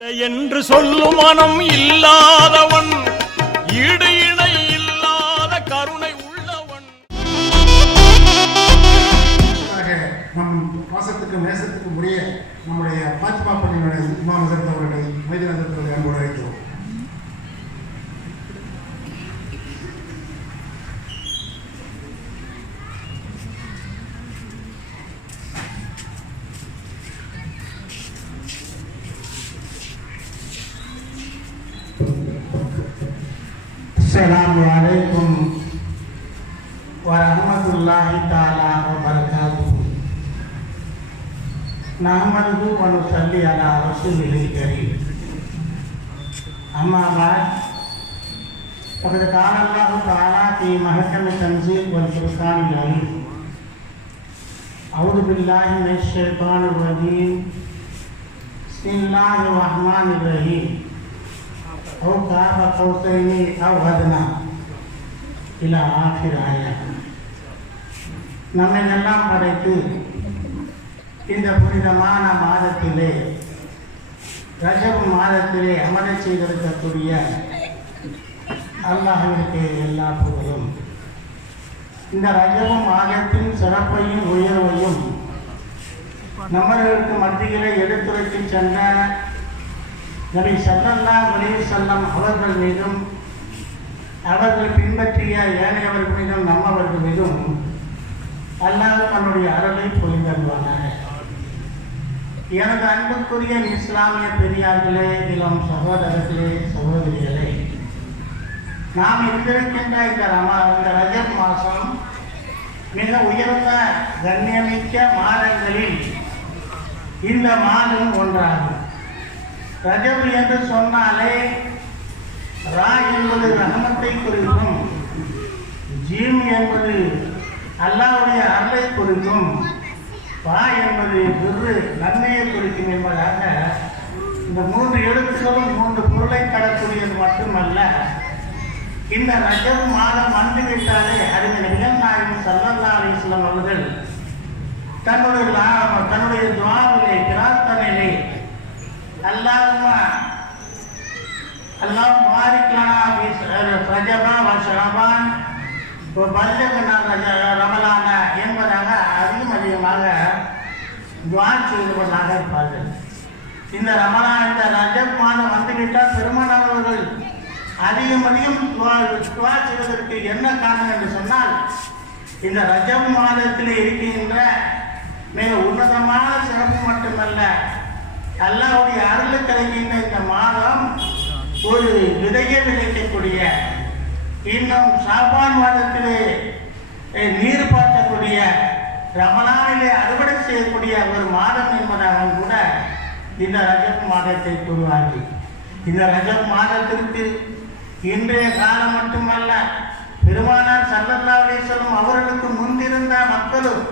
என்று சொல்லும் மனம் இல்லாதவன், ஈடு இணை இல்லாத கருணை உள்ளவன். நம் பாசத்துக்கு நேசத்துக்கு உரிய நம்முடைய பாத்திமா பள்ளியினுடைய இமாம் ஹஸரத் அவர்களை மைதான ஹஸரத் அன்போடு அழைக்கிறோம். अस्सलामु अलैकुम व रहमतुल्लाहि तआला व बरकातुहू। नहमदुहु व नुसल्ली अला रसूलिहिल करीम। अम्मा बाद फ़क़द क़ाल अल्लाहु तआला फ़ी महकम तंज़ील वल फ़ुरक़ानिल अज़ीम। अऊज़ु बिल्लाहि मिनश शैतानिर रजीम। बिस्मिल्लाहिर रहमानिर रहीम। औ काब कौसैनी औ अदना इला आखिर आया। நம்மை எல்லாம் படைத்து இந்த புனிதமான மாதத்திலே ரஜப் மாதத்திலே அமரச் செய்திருக்கக்கூடிய அல்லாஹ்விற்கு எல்லா புகழும். இந்த ரஜப் மாதத்தின் சிறப்பையும் உயர்வையும் நம்மளுக்கு மத்தியிலே எடுத்துரைத்து சென்ற நபி ஸல்லல்லாஹு அலைஹி வஸல்லம் அவர்கள் மீதும் அவர்கள் பின்பற்றிய ஏனையவர்கள் மீதும் நம்மவர்கள் மீதும் அல்லாஹ் தன்னுடைய அருளை பொழிந்தருள்வானாக. எனது அன்புக்குரிய இஸ்லாமிய பெரியார்களே, இளம் சகோதரர்களே, சகோதரிகளே, நாம் இருந்திருக்கின்ற இந்த ரஜப் மாதம் மிக உயர்ந்த கண்ணியமிக்க மாதங்களில் இந்த மாதம் ஒன்றாகும். ரஜப் என்று சொன்னாலே ரா என்பது ரஹமத்தை குறிக்கும், ஜீம் என்பது அல்லாஹ்வுடைய அருளை குறிக்கும், பா என்பது பிர்ரு நன்மையை குறிக்கும் என்பதாக இந்த மூன்று எழுத்துக்களும் மூன்று பொருளை தரக்கூடியது மட்டுமல்ல. இந்த ரஜப் மாதம் வந்துவிட்டாலே அறிஞர் நபிகள் நாயகம் ஸல்லல்லாஹு அலைஹி வஸல்லம் அவர்கள் தன்னுடைய துஆவிலே பிரார்த்தனையிலே அல்லாஹும்ம பாரிக் லனா ஃபீ ரஜப வ ஷஅபான் வ பல்லிக்னா ரமலான என்பதாக அதிகமாக துஆ செய்தவர்களாக இருப்பார்கள். இந்த ரஜப் மாதம் வந்துவிட்டால் பெருமானவர்கள் அதிகம் துஆ செய்வதற்கு என்ன காரணம் என்று சொன்னால், இந்த ரஜப் மாதத்தில் இருக்கின்ற மிக உன்னதமான சிறப்பு மட்டுமல்ல, அல்லாஹ்வுடைய அருள் கிடைக்கின்ற இந்த மாதம் ஒரு விதையை விதைக்கக்கூடிய, இன்னும் ஷாபான் மாதத்திலே நீர் பாய்ச்சக்கூடிய, ரமலானிலே அறுவடை செய்யக்கூடிய ஒரு மாதம் என்பதாக கூட இந்த ரஜப் மாதத்தை கூறுவார்கள். இந்த ரஜப் மாதத்திற்கு இன்றைய காலம் மட்டுமல்ல, பெருமானார் ஸல்லல்லாஹு அலைஹி வஸல்லம் அவர்களுக்கு முன்பிருந்த மக்களும்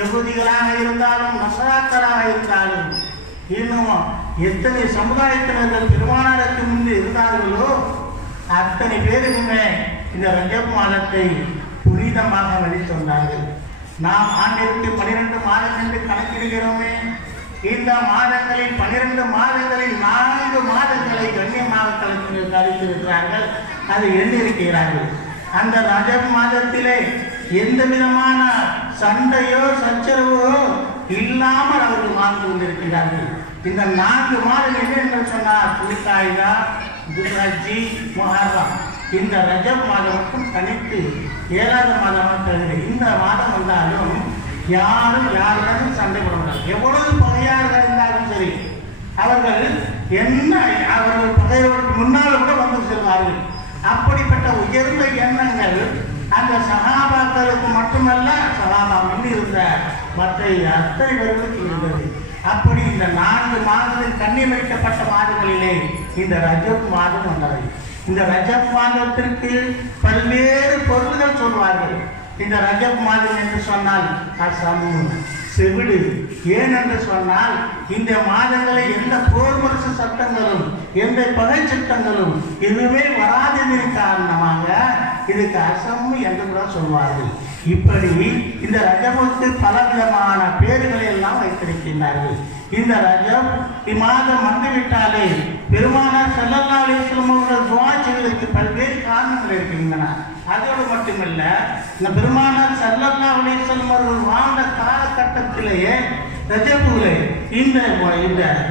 யஹூதிகளாக இருந்தாலும் நஸராக்களாக இருந்தாலும் இன்னும் எத்தனை சமுதாயத்தினர்கள் பெருமானாருக்கு முன்பு இருந்தார்களோ அத்தனை பேருக்குமே இந்த ரஜப் மாதத்தை புனிதமாக வழித்தொண்டார்கள். நாம் ஆண்டிற்கு 12 மாதம் என்று கணக்கிடுகிறோமே, இந்த மாதங்களில் 12 மாதங்களில் 4 மாதங்களை கண்ணியமாக கழித்திருக்கிறார்கள், அதை எண்ணிருக்கிறார்கள். அந்த ரஜப் மாதத்திலே எந்த விதமான சண்டையோ சச்சரவோ இல்லாமல் அவர்கள் வாழ்ந்து கொண்டிருக்கிறார்கள். இந்த 4 மாதம் என்ன என்று சொன்னார், துல்காய்தா, துல்ஹஜ்ஜி, முஹர்ரம். இந்த ரஜப் மாதம் மட்டும் தனித்து 7வது மாதமாக தருகிறது. இந்த மாதம் வந்தாலும் யாரும் யாருடனும் சண்டை போட முடியாது. எவ்வளவு பகையாக இருந்தாலும் சரி, அவர்கள் பகையோடு முன்னால் கூட வந்து செல்வார்கள். அப்படிப்பட்ட உயர்ந்த எண்ணங்கள் அந்த சஹாபாக்களுக்கு மட்டுமல்ல, சஹாபா முன் இருந்த மற்ற அத்தனை பேர்களுக்கு இருந்தது. அப்படி இந்த 4 மாதத்தில் கண்ணீர் வைக்கப்பட்ட மாதங்களிலே இந்த ரஜப் மாதம் வந்தது. இந்த ரஜப் மாதத்திற்கு பல்வேறு பொருள்கள் சொல்வார்கள். இந்த ரஜப் மாதம் என்று சொன்னால் அசமு, செவிடு. ஏன் என்று சொன்னால் இந்த மாதங்களை எந்த போர்மரசு சட்டங்களும் எந்த பகை சட்டங்களும் எதுவுமே வராததின் காரணமாக இதுக்கு அசமு என்று கூட சொல்வார்கள். இப்படி இந்த ரஜபுக்கு பலவிதமான பேர்களை எல்லாம் வைத்திருக்கின்றார்கள். இந்த ரஜப் மாதம் வந்துவிட்டாலே பெருமானார் ஸல்லல்லாஹு அலைஹி வஸல்லம் அவர்கள் துஆ செய்வதற்கு பல்வேறு காரணங்கள் இருக்கின்றன. அதோடு மட்டுமல்ல, இந்த பெருமானார் ஸல்லல்லாஹு அலைஹி வஸல்லம் அவர்கள் வாழ்ந்த காலகட்டத்திலேயே ரஜபுலே இந்த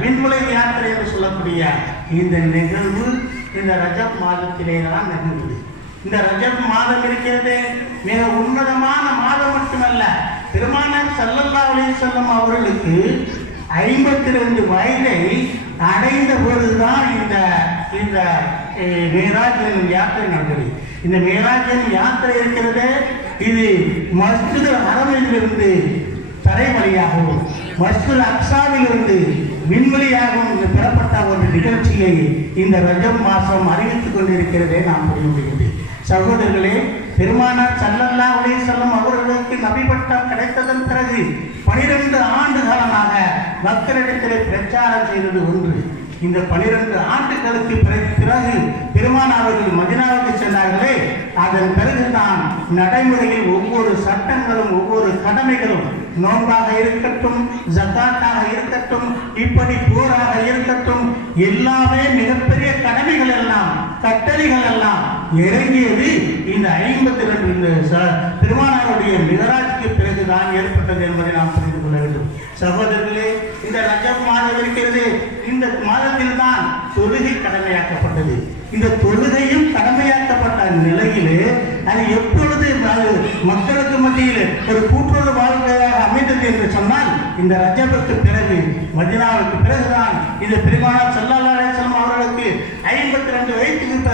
விண்ணுலக யாத்திரை என்று சொல்லக்கூடிய இந்த நிகழ்வு இந்த ரஜப் மாதத்திலே தான் நிகழ்ந்தது. இந்த ரஜப் மாதம் இருக்கிறது மிக உன்னதமான மாதம் மட்டுமல்ல, பெருமானார் ஸல்லல்லாஹு அலைஹி வஸல்லம் அவர்களுக்கு 52 வயதை அடைந்த பொழுதுதான் இந்த மேராஜ் எனும் யாத்திரை நடந்தது. இந்த மேராஜ் எனும் யாத்திரை இருக்கிறது, இது மஸ்ஜித் ஹரமிலிருந்து தரைவழியாகவும் மஸ்ஜித் அக்ஸாவிலிருந்து விண்வெளியாகவும் பெறப்பட்ட ஒரு நிகழ்ச்சியை இந்த ரஜப் மாதம் அறிவித்துக் கொண்டிருக்கிறதே நாம் புரிய முடிகிறது. சகோதரர்களே, பெருமானார் ஸல்லல்லாஹு அலைஹி வஸல்லம் அவர்களுக்கு நபி பட்டம் கிடைத்ததன் பிறகு 12 ஆண்டு காலமாக மக்களிடத்திலே பிரச்சாரம் செய்தது ஒன்று. இந்த 12 ஆண்டுகளுக்கு பிறகு பெருமானார் அவர்கள் மதீனாவுக்கு சென்றார்களே, அதன் பிறகுதான் நடைமுறையில் ஒவ்வொரு சட்டங்களும் ஒவ்வொரு கடமைகளும், நோன்பாக இருக்கட்டும், ஜகாத்தாக இருக்கட்டும், இப்படி போராக இருக்கட்டும், எல்லாமே மிகப்பெரிய கடமைகள் எல்லாம் கட்டளைகள் எல்லாம் இறங்கியது இந்த 52 பெருமானாருடைய மிகராஜுக்கு பிறகுதான் ஏற்பட்டது என்பதை நாம் புரிந்து கொள்ள வேண்டும். சகோதரர்களே, இந்த ரஜப் மாதம் இருக்கிறது, இந்த மாதத்தில் தான் தொழுகை கடமையாக்கப்பட்டது. இந்த தொழுகையும் கடமையாக்கப்பட்ட நிலையிலே அது எப்பொழுது மக்களுக்கு மத்தியில் ஒரு கூட்டுறவு வாழ்க்கையாக அமைந்தது என்று சொன்னால், இந்த ரஜபுக்கு பிறகு, மதீனாவுக்கு பிறகுதான் இந்த பெருமானார் ஸல்லல்லாஹு அலைஹி வஸல்லம் அவர்களுக்கு 52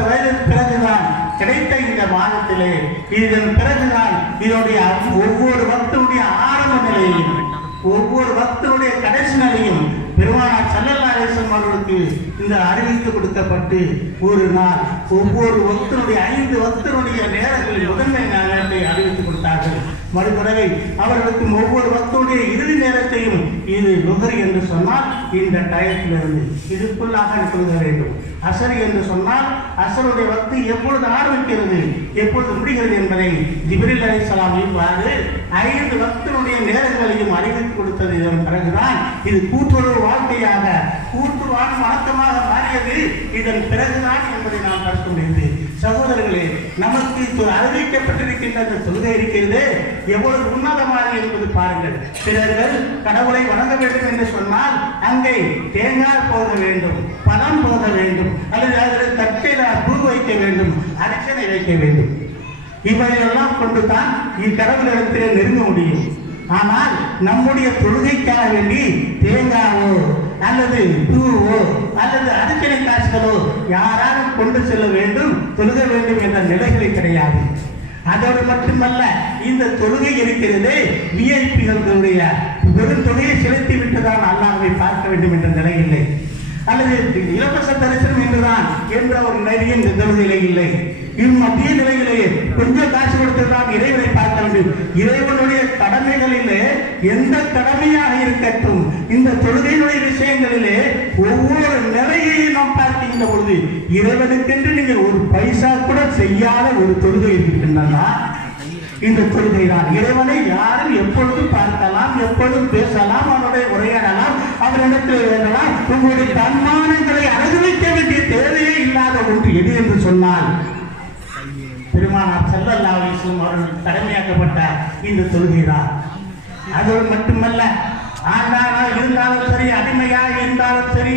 வயதுக்கு பிறகுதான் கிடைத்த இந்த மாதத்திலே, இதன் பிறகுதான் இதனுடைய ஒவ்வொரு பக்தனுடைய ஆரம்ப நிலையையும் ஒவ்வொரு பக்தனுடைய கடைசி நிலையும் பெருமானார் ஸல்லல்லாஹு அலைஹி வஸல்லம் அவர்களுக்கு இந்த அறிவித்து கொடுக்கப்பட்டு ஒரு நாள் ஒவ்வொரு பக்தனுடைய 5 பக்தனுடைய நேரங்களில் முதன்மை நேரத்தை அறிவித்துக் கொடுத்தார்கள். மறுபறவை அவர்களுக்கு ஒவ்வொரு பக்தனுடைய இறுதி நேரத்தையும் இது லுஹர் என்று சொன்னால் இந்த டயத்திலிருந்து இதுக்குள்ளாக சொல்ல வேண்டும். அசர் என்று சொன்னால் அசருடைய வக்து எப்பொழுது ஆரம்பிக்கிறது எப்பொழுது முடிகிறது என்பதை ஜிப்ரீல் அலைஹிஸ்ஸலாம் இவ்வாறு 5 பக்தனுடைய நேரங்களையும் அறிவித்து கொடுத்தது. இதன் பிறகுதான் இது கூட்டுறவு வாழ்க்கையாக கூட்டுவான் வணக்கமாக மாறியது. இதன் பிறகுதான் என்பதை நாம் பார்க்க முடியுது. சகோதரர்களே, நமக்கு அறிவிக்கப்பட்டிருக்கின்ற இந்த தொழுகை இருக்கிறது எவ்வளவு உன்னதமாக என்பது பாருங்கள். பிறர்கள் கடவுளை வணங்க வேண்டும் என்று சொன்னால் அங்கே தேங்காய் போக வேண்டும், பழம் போக வேண்டும், அல்லது அதில் தட்டில் பூ வைக்க வேண்டும், அர்ச்சனை வைக்க வேண்டும். இவையெல்லாம் கொண்டுதான் இக்கடவுளிடத்திலே நெருங்க முடியும். ஆனால் நம்முடைய தொழுகைக்காக வேண்டி தேங்காவோ அல்லது பூவோ அல்லது அர்ச்சனை காசுகளோ யாராலும் கொண்டு செல்ல வேண்டும், தொழுக வேண்டும் என்ற நிலைகளை கிடையாது. அதோடு மட்டுமல்ல, இந்த தொழுகை இருக்கிறது விஐபிகளுடைய வெறும் தொகையை செலுத்தி விட்டுதான் அல்லாஹ்வை பார்க்க வேண்டும் என்ற நிலை இல்லை, அல்லது இலவச தரிசனம் என்றுதான் என்ற ஒரு நிலையை இந்த தொழுகையிலே இல்லை. மத்திய நிலையிலேயே கொஞ்சம் காசு கொடுத்துதான் இறைவனை பார்க்க வேண்டும். இறைவனுடைய கடமைகளிலே எந்த கடமையாக இருக்கட்டும், இந்த தொழுகையினுடைய விஷயங்களிலே ஒவ்வொரு நிலையையும் நாம் பார்க்கின்ற பொழுது இறைவனுக்கென்று நீங்கள் ஒரு பைசா கூட செய்யாத ஒரு தொழுகை இருக்கின்றன. இந்த தொழுகை தான். இறைவனை யாரும் எப்பொழுதும் பார்க்கலாம், எப்பொழுதும் பேசலாம், அவனுடைய உரையாடலாம், அவரிடத்தில் வேண்டலாம். உங்களுடைய தன்மானங்களை அனுபவிக்க வேண்டிய தேவையே இல்லாத ஒன்று எது என்று சொன்னால் பெருமானார் ஸல்லல்லாஹு அலைஹி வஸல்லம் அவர்களுக்கு கடமையாக்கப்பட்ட இந்த தொழுகை தான். அதோடு மட்டுமல்ல, ஆண்டானா இருந்தாலும் சரி, அடிமையாக இருந்தாலும் சரி,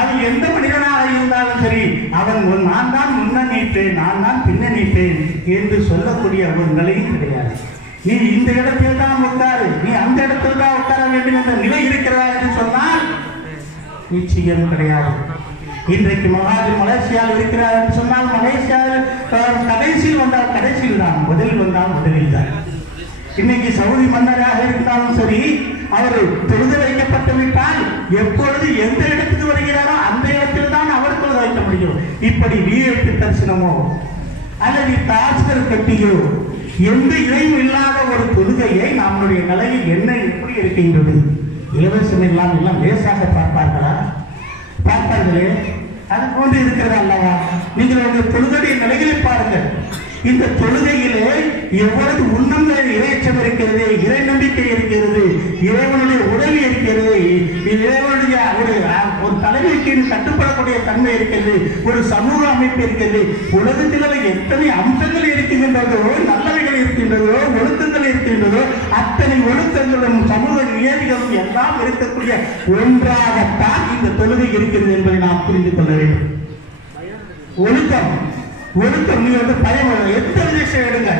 அது எந்த மனிதனாக இருந்தாலும் சரி, அவன் நான் தான் முன்ன நீப்பேன், நான் தான் பின்ன நீப்பேன் என்று சொல்லக்கூடிய ஒரு நிலையும் கிடையாது. நீ இந்த இடத்தில் தான் உட்காரு, நீ அந்த இடத்தில் தான் உட்கார வேண்டும் என்ற நிலை இருக்கிறதா என்று சொன்னால் நிச்சயம் கிடையாது. இன்றைக்கு மகாஜர் மலேசியாவில் இருக்கிறார் என்று சொன்னால் மலேசியாவில் கடைசியில் வந்தால் கடைசியில் தான், முதலில் வந்தால் முதலில் தான். இன்னைக்கு சவுதி மன்னராக இருந்தாலும் சரி, அவர் தொழுது வைக்கப்பட்டு விட்டால் எப்பொழுது எந்த இடத்துக்கு வருகிறாரோ அந்த இடத்தில் தான் அவர் தொழுது வைக்க முடியும். இப்படி விஐபி தரிசனமோ அல்லது தாஜ்கர் கட்டியோ எந்த இறையும் இல்லாத ஒரு தொழுகையை நம்முடைய நிலையில் என்ன எப்படி இருக்கின்றது? இலவசம் எல்லாம் எல்லாம் லேசாக பார்ப்பார்களா? பார்ப்பார்களே, அது போன்று இருக்கிறதா அல்லவா? நீங்கள் உங்கள் தொழுகையுடைய நிலைகளை பாருங்கள். இந்த தொழுகையிலே எவ்வளவு உன்னதமான இறைச்சம் இருக்கிறது, இறை நம்பிக்கை இருக்கிறது, இறைவனுடைய உதவி இருக்கிறது, இறைவனுடைய ஒரு தலைமைக்கு கட்டுப்படக்கூடிய தன்மை இருக்கிறது, ஒரு சமூக அமைப்பு இருக்கிறது. உலகத்தில் எத்தனை அம்சங்கள் இருக்கின்றதோ, நல்லவைகள் இருக்கின்றதோ, ஒழுக்கங்கள் இருக்கின்றதோ, அத்தனை ஒழுக்கங்களும் சமூக நியதிகளும் எல்லாம் இருக்கக்கூடிய ஒன்றாகத்தான் இந்த தொழுகை இருக்கிறது என்பதை நாம் புரிந்து கொள்ள வேண்டும். ஒழுக்கம் நீ பயம், எந்த விஷயம் எடுங்க,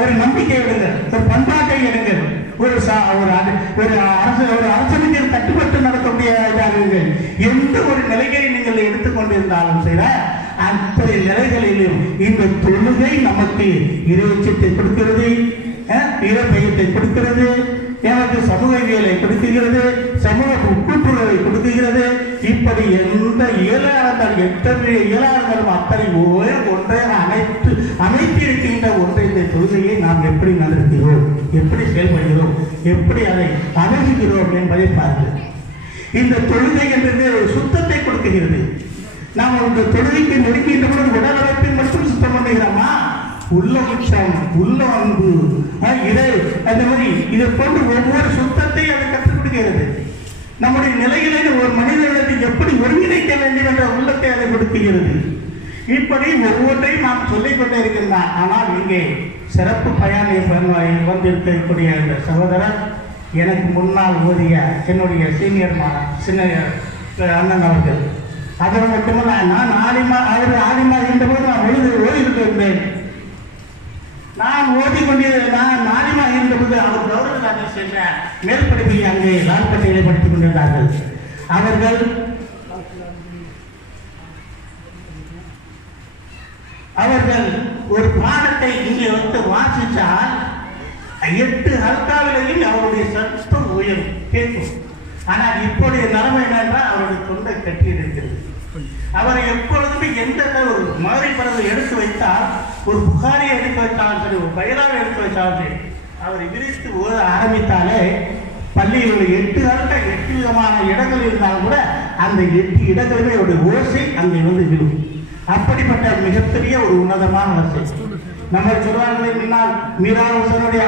ஒரு நம்பிக்கை எடுங்க, ஒரு பண்பாட்டை எடுங்க, ஒரு அரசனுக்கு கட்டுப்பட்டு நடக்கக்கூடிய எந்த ஒரு நிலையை நீங்கள் எடுத்துக்கொண்டிருந்தாலும் சரி, அத்தனை நிலைகளிலும் இந்த தொழுகை நமக்கு இறைச்சத்தை கொடுக்கிறது, இறைப்பயத்தை கொடுக்கிறது, எனக்கு சமூகவியலை கொடுக்குகிறது, சமூக கூட்டுறவை கொடுக்குகிறது. இப்படி எந்த இயலாளர்கள் எத்தனை இயலாளர்களும் அத்தனை ஒன்றாக அமைத்திருக்கின்ற ஒன்றை இந்த தொழுகையை நாம் எப்படி நடத்துகிறோம், எப்படி செயல்படுகிறோம், எப்படி அதை அணுகுகிறோம் என்பதை பார்க்கிறோம். இந்த தொழுகை என்பது சுத்தத்தை கொடுக்குகிறது. நாம் இந்த தொழுகைக்கு நெருங்கின்ற பொழுது உடல் அமைப்பை மட்டும் சுத்தம் பண்ணுகிறோமா? உள்ள உற்சாகம், உள்ள அன்பு, இதை அந்த மாதிரி இதை போன்று ஒவ்வொரு சுத்தத்தை அதை கற்றுக் கொடுக்கிறது. நம்முடைய நிலைகளை ஒரு மனிதர்களுக்கு எப்படி ஒருங்கிணைக்க வேண்டும் என்ற உள்ளத்தை அதை கொடுக்கிறது. இப்படி ஒவ்வொன்றையும் நாம் சொல்லிக் கொண்டே இருக்கின்றான். ஆனால் இங்கே சிறப்பு பயனை வந்திருக்கக்கூடிய அந்த சகோதரர் எனக்கு முன்னால் ஓதிய என்னுடைய சீனியர் அண்ணன் அவர்கள். அதோடு மட்டுமல்ல, நான் ஆலிமா என்றபோது நான் ஓடிவிட்டிருந்தேன். நான் நான் ஆலிமா இருந்தபோது அவர் கௌரவ சென்ற மேல் படிப்பில் அங்கே லால்பட்டையிலே படித்துக் கொண்டிருந்தார்கள். அவர்கள் ஒரு பாடத்தை இங்கே வந்து வாசித்தால் 8 ஹல்காவிலையும் அவருடைய சத்தம் உயரும், கேட்கும். ஆனால் இப்போதைய நிலைமை என்னென்றால் அவருடைய தொண்டை கட்டி இருக்கிறது. அவர் எப்பொழுதுமே எந்த ஒரு மாதிரி பறவை எடுத்து வைத்தால், ஒரு புகாரியை எடுத்து வைத்தாலும் சரி, ஒரு பயிலாவை எடுத்து வைத்தாலும் சரி, அவர் விரித்து ஓத ஆரம்பித்தாலே பள்ளியில் உள்ள 8 நாட்கள் 8 விதமான இடங்கள் இருந்தாலும் கூட அந்த 8 இடங்களுமே அவருடைய ஓசை அங்கே வந்து விழும். அப்படிப்பட்ட மிகப்பெரிய ஒரு உன்னதமான ஓசை. நம்ம சொல்வார்கள், முன்னால் மீராவுடைய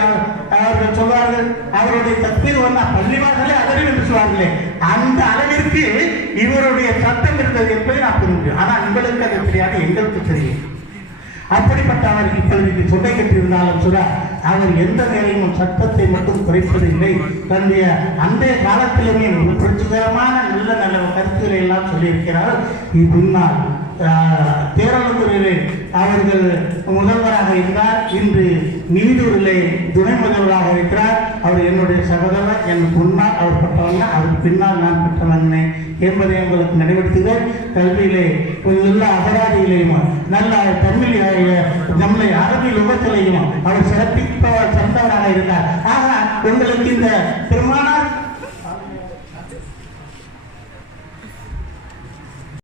அவர்கள் சொல்வார்கள், அவருடைய தக்பீர் வந்தா பள்ளிவாசலே அதறிவு என்று சொல்வார்களே, அந்த அளவிற்கு இவருடைய சத்தம் இருந்தது என்பதை நான் புரிஞ்சேன். ஆனால் உங்களுக்கு அது தெரியாது, எங்களுக்கு தெரியும். அப்படிப்பட்ட அவர் இப்பொழுது சொன்னை கட்டியிருந்தாலும் கூட அவர் எந்த நேரமும் சத்தத்தை மட்டும் குறைப்பதில்லை. தன்னுடைய அந்த காலத்திலுமே புரட்சிகரமான நல்ல கருத்துக்களை எல்லாம் சொல்லியிருக்கிறார். முன்னால் தேரலூரிலே அவர்கள் முதல்வராக இருந்தார், இன்று நீடூரிலே துணை முதல்வராக இருக்கிறார். அவர் என்னுடைய சகோதரர், என் முன்னால் அவர் பெற்றவங்க, அவருக்கு பின்னால் நான் பெற்றவங்க என்பதை உங்களுக்கு நினைவுறுத்துகிறேன். கல்வியிலே நல்ல அகராதியிலேயும் நல்ல தமிழ் நம்மளை அரபி உலகத்திலேயும் அவர் சிறந்தவராக இருந்தார். ஆக உங்களுக்கு இந்த